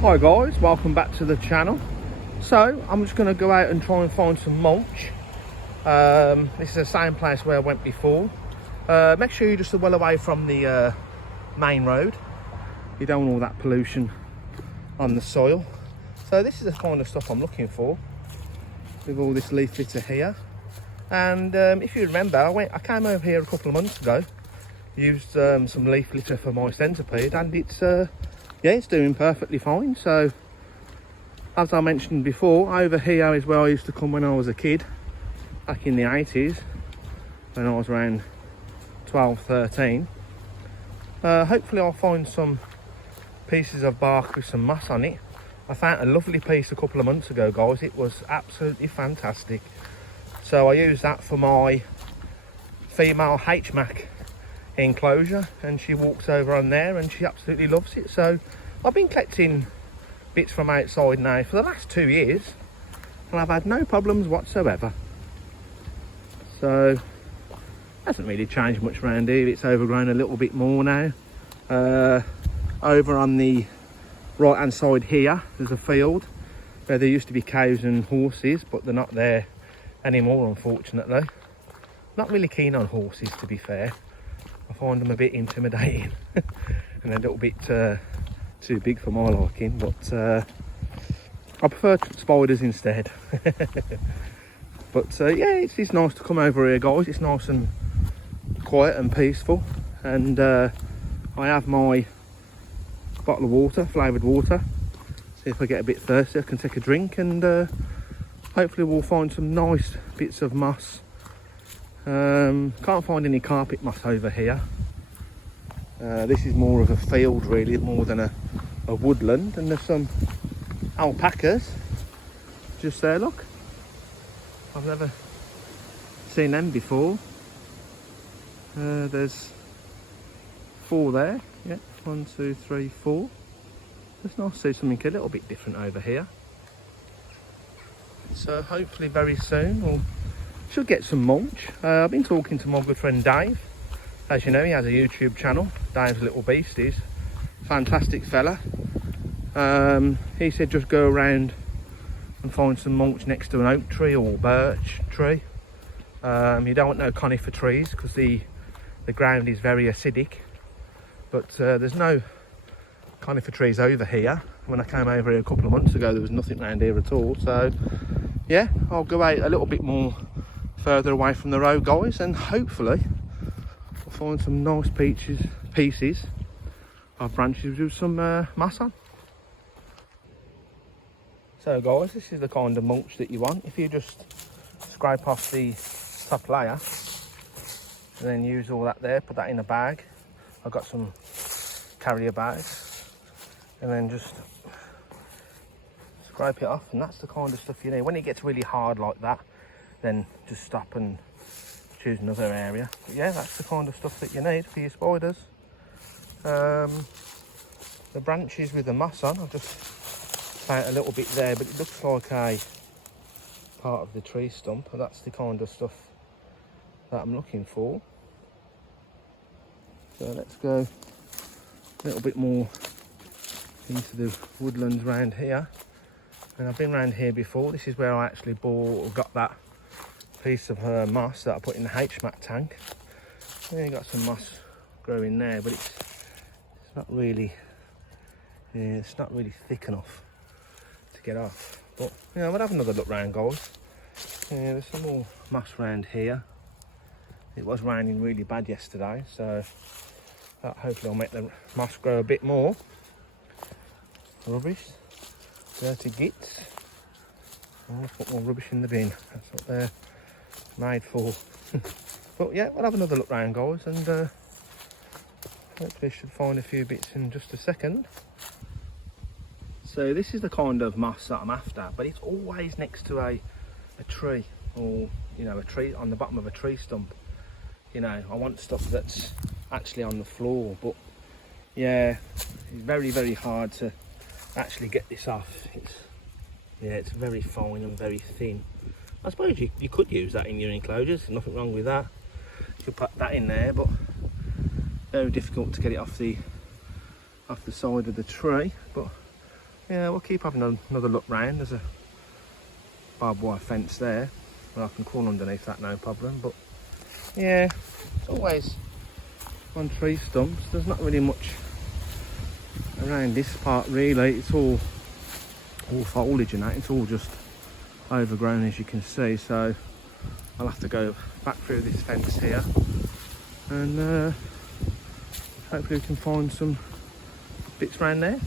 Hi guys, welcome back to the channel. So I'm just going to go out and try and find some mulch. This is the same place where I went before. Make sure you're just well away from the main road. You don't want all that pollution on the soil. So this is the kind of stuff I'm looking for with all this leaf litter here. And if you remember, I came over here a couple of months ago, used some leaf litter for my centipede, and it's doing perfectly fine. So as I mentioned before, over here is where I used to come when I was a kid, back in the 80s, when I was around 12, 13. Hopefully I'll find some pieces of bark with some moss on it. I found a lovely piece a couple of months ago, guys. It was absolutely fantastic. So I used that for my female HMAC enclosure, and she walks over on there and she absolutely loves it. So I've been collecting bits from outside now for the last 2 years, and I've had no problems whatsoever. So hasn't really changed much around here. It's overgrown a little bit more now. Over on the right hand side here, there's a field where there used to be cows and horses, but they're not there anymore, unfortunately. Not really keen on horses, to be fair. I find them a bit intimidating and a little bit too big for my liking, but I prefer spiders instead. But yeah, it's nice to come over here, guys. It's nice and quiet and peaceful, and I have my bottle of water, flavoured water. See if I get a bit thirsty, I can take a drink, and hopefully we'll find some nice bits of moss. Can't find any carpet moss over here. This is more of a field, really, more than a woodland. And there's some alpacas just there, look. I've never seen them before. There's 4 there. Yeah, 1, 2, 3, 4. It's nice to see something a little bit different over here. So hopefully very soon we'll should get some mulch. I've been talking to my good friend Dave. As you know, he has a YouTube channel, Dave's Little Beasties. Fantastic fella. He said just go around and find some mulch next to an oak tree or birch tree. You don't want no conifer trees because the ground is very acidic. But there's no conifer trees over here. When I came over here a couple of months ago, there was nothing around here at all. So yeah, I'll go out a little bit more further away from the road, guys, and hopefully we'll find some nice pieces of branches with some moss on. So guys, this is the kind of mulch that you want. If you just scrape off the top layer and then use all that there, put that in a bag. I've got some carrier bags, and then just scrape it off, and that's the kind of stuff you need. When it gets really hard like that, then just stop and choose another area. But yeah, that's the kind of stuff that you need for your spiders. The branches with the moss on, I've just found a little bit there, but it looks like a part of the tree stump, and that's the kind of stuff that I'm looking for. So let's go a little bit more into the woodlands around here. And I've been around here before. This is where I actually got that piece of moss that I put in the HMAC tank. Yeah, you got some moss growing there, but it's not really, it's not really thick enough to get off. But you know, we'll have another look round, guys. Yeah, there's some more moss around here. It was raining really bad yesterday, so that hopefully will make the moss grow a bit more. Rubbish, dirty gits. I'll put more rubbish in the bin. That's what they're made for. But yeah, we'll have another look round, guys, and hopefully should find a few bits in just a second. So this is the kind of moss that I'm after, but it's always next to a tree, or you know, a tree on the bottom of a tree stump. You know, I want stuff that's actually on the floor, but yeah, it's very, very hard to actually get this off. It's very fine and very thin. I suppose you could use that in your enclosures, nothing wrong with that. You could put that in there, but very difficult to get it off the side of the tree. But yeah, we'll keep having another look round. There's a barbed wire fence there, and I can crawl underneath that, no problem. But yeah, it's always on tree stumps. There's not really much around this part really. It's all foliage and that. It's all just overgrown, as you can see. So I'll have to go back through this fence here, and hopefully we can find some bits around there.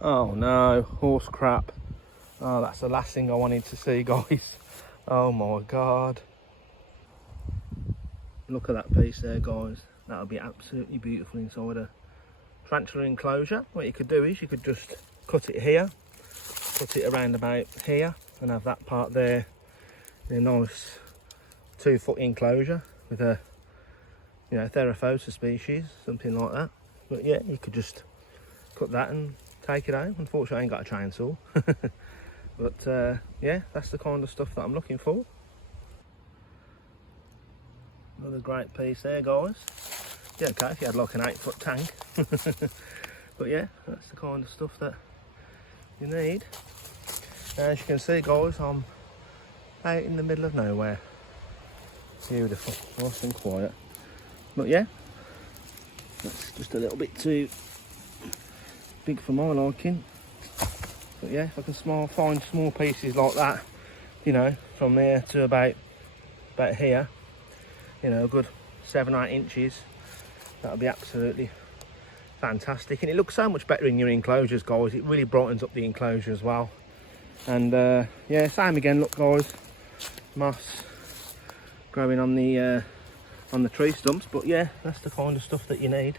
Oh no, horse crap. Oh, that's the last thing I wanted to see, guys. Oh my god. Look at that piece there, guys. That'll be absolutely beautiful inside a tarantula enclosure. What you could do is you could just cut it here, put it around about here, and have that part there in a nice 2-foot enclosure with a, you know, Theraphosa species, something like that. But yeah, you could just cut that and take it out. Unfortunately, I ain't got a chainsaw. But yeah, that's the kind of stuff that I'm looking for. Another great piece there, guys. Yeah, okay, if you had like an 8-foot tank. But yeah, that's the kind of stuff that you need. As you can see, guys, I'm out in the middle of nowhere. Beautiful, nice and quiet. But yeah, that's just a little bit too big for my liking. But yeah, if I can find small pieces like that, you know, from there to about here, you know, a good 7 or 8 inches, that'll be absolutely fantastic. And it looks so much better in your enclosures, guys. It really brightens up the enclosure as well. And yeah, same again, look guys, moss growing on the tree stumps. But yeah, that's the kind of stuff that you need.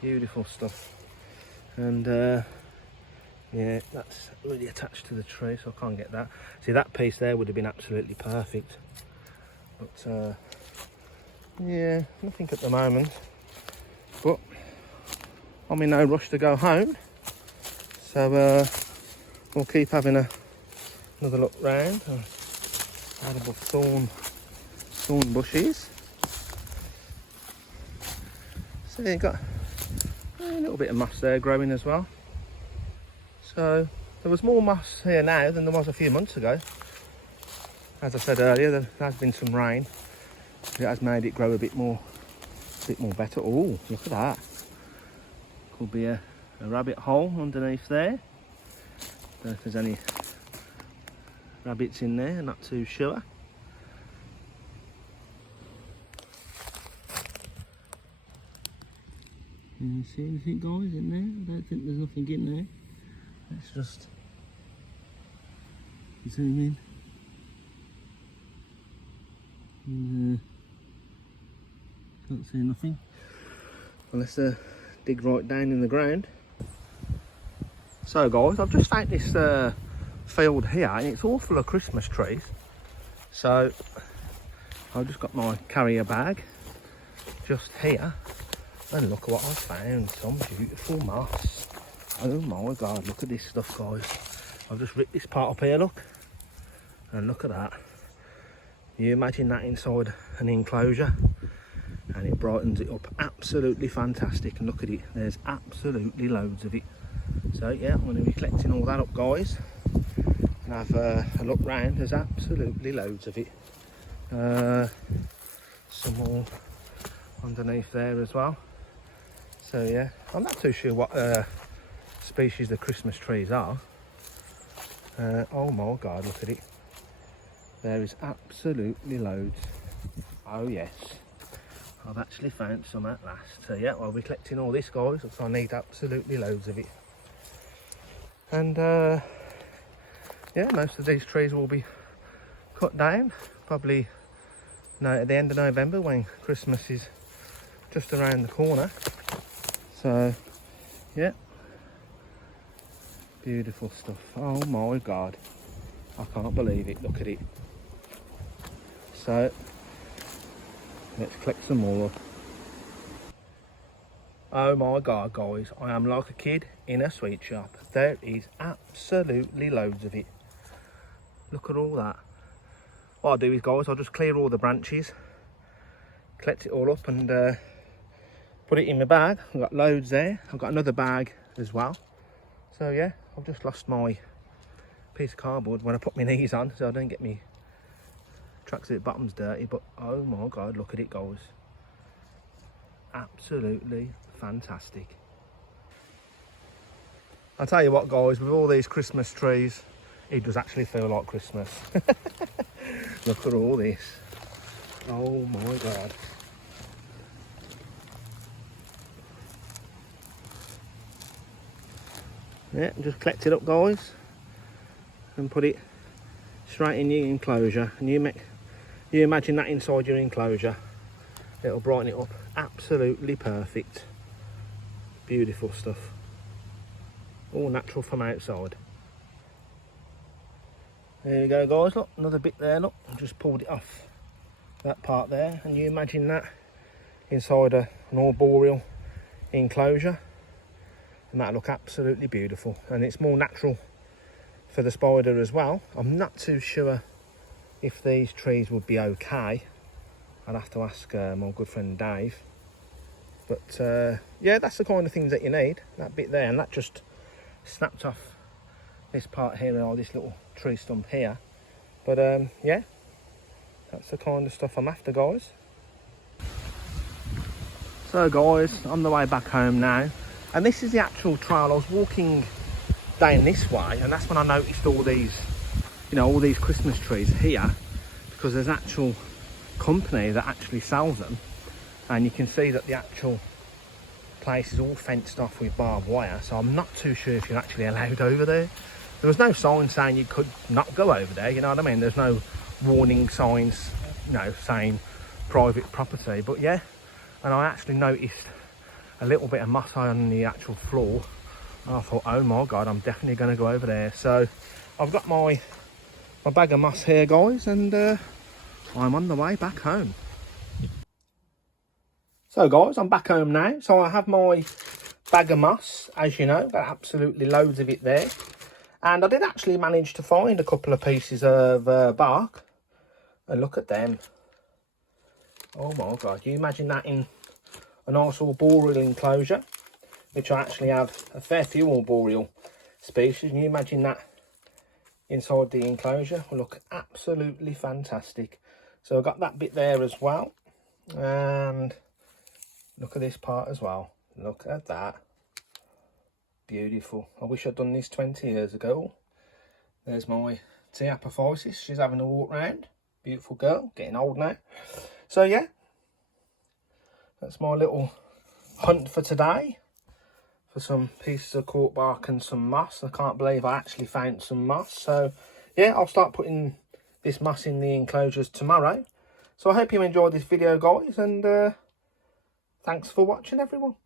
Beautiful stuff. And yeah, that's really attached to the tree, so I can't get that. See, that piece there would have been absolutely perfect. But yeah, nothing at the moment. But I'm in no rush to go home, so we'll keep having another look round. Out above thorn bushes. So you've got a little bit of moss there growing as well. So there was more moss here now than there was a few months ago. As I said earlier, there has been some rain. It has made it grow a bit more better. Oh, look at that. Could be a rabbit hole underneath there. Don't know if there's any rabbits in there, I'm not too sure. Can you see anything, guys, in there? I don't think there's nothing in there. Let's just zoom in. And, can't see nothing unless dig right down in the ground. So guys, I've just found this field here, and it's all full of Christmas trees. So I've just got my carrier bag just here, and look at what I found. Some beautiful moss. Oh my god, look at this stuff, guys. I've just ripped this part up here, look, and look at that. You imagine that inside an enclosure, and it brightens it up. Absolutely fantastic. And look at it, there's absolutely loads of it. So yeah, I'm going to be collecting all that up, guys, and have a look round. There's absolutely loads of it. Some more underneath there as well. So yeah, I'm not too sure what species the Christmas trees are. Oh my god, look at it. There is absolutely loads. Oh yes, I've actually found some at last. So yeah, I'll be collecting all this, guys, because I need absolutely loads of it. And yeah, most of these trees will be cut down probably at the end of November, when Christmas is just around the corner. So yeah, beautiful stuff. Oh my god, I can't believe it. Look at it. So let's collect some more up. Oh my god, guys, I am like a kid in a sweet shop. There is absolutely loads of it. Look at all that. What I'll do is, guys, I'll just clear all the branches, collect it all up, and put it in my bag. I've got loads there. I've got another bag as well. So yeah, I've just lost my piece of cardboard when I put my knees on, so I don't get me tracksuit bottoms dirty. But oh my god, look at it guys, absolutely fantastic. I'll tell you what guys, with all these Christmas trees, it does actually feel like Christmas. Look at all this, oh my god. Yeah, just collect it up guys and put it straight in your enclosure, and you imagine that inside your enclosure, it'll brighten it up. Absolutely perfect, beautiful stuff, all natural from outside. There you go guys, look, another bit there, look, I just pulled it off that part there, and you imagine that inside an arboreal enclosure, and that'll look absolutely beautiful. And it's more natural for the spider as well. I'm not too sure if these trees would be okay. I'll have to ask my good friend Dave. But yeah, that's the kind of things that you need, that bit there. And that just snapped off this part here, or this little tree stump here. But yeah, that's the kind of stuff I'm after guys. So guys, on the way back home now, and this is the actual trail. I was walking down this way, and that's when I noticed all these, you know, all these Christmas trees here, because there's actual company that actually sells them, and you can see that the actual place is all fenced off with barbed wire. So I'm not too sure if you're actually allowed over there. There was no sign saying you could not go over there, you know what I mean? There's no warning signs, you know, saying private property. But yeah, and I actually noticed a little bit of moss on the actual floor, and I thought, oh my god, I'm definitely going to go over there. So I've got my bag of moss here guys, and I'm on the way back home. So guys, I'm back home now. So I have my bag of moss, as you know, got absolutely loads of it there. And I did actually manage to find a couple of pieces of bark, and look at them. Oh my god, you imagine that in a nice arboreal enclosure, which I actually have a fair few arboreal species, and you imagine that inside the enclosure will look absolutely fantastic. So I've got that bit there as well, and look at this part as well. Look at that, beautiful. I wish I'd done this 20 years ago. There's my T. apophysis, she's having a walk round. Beautiful girl, getting old now. So yeah, that's my little hunt for today, for some pieces of cork bark and some moss. I can't believe I actually found some moss. So yeah, I'll start putting this moss in the enclosures tomorrow. So I hope you enjoyed this video guys, and thanks for watching everyone.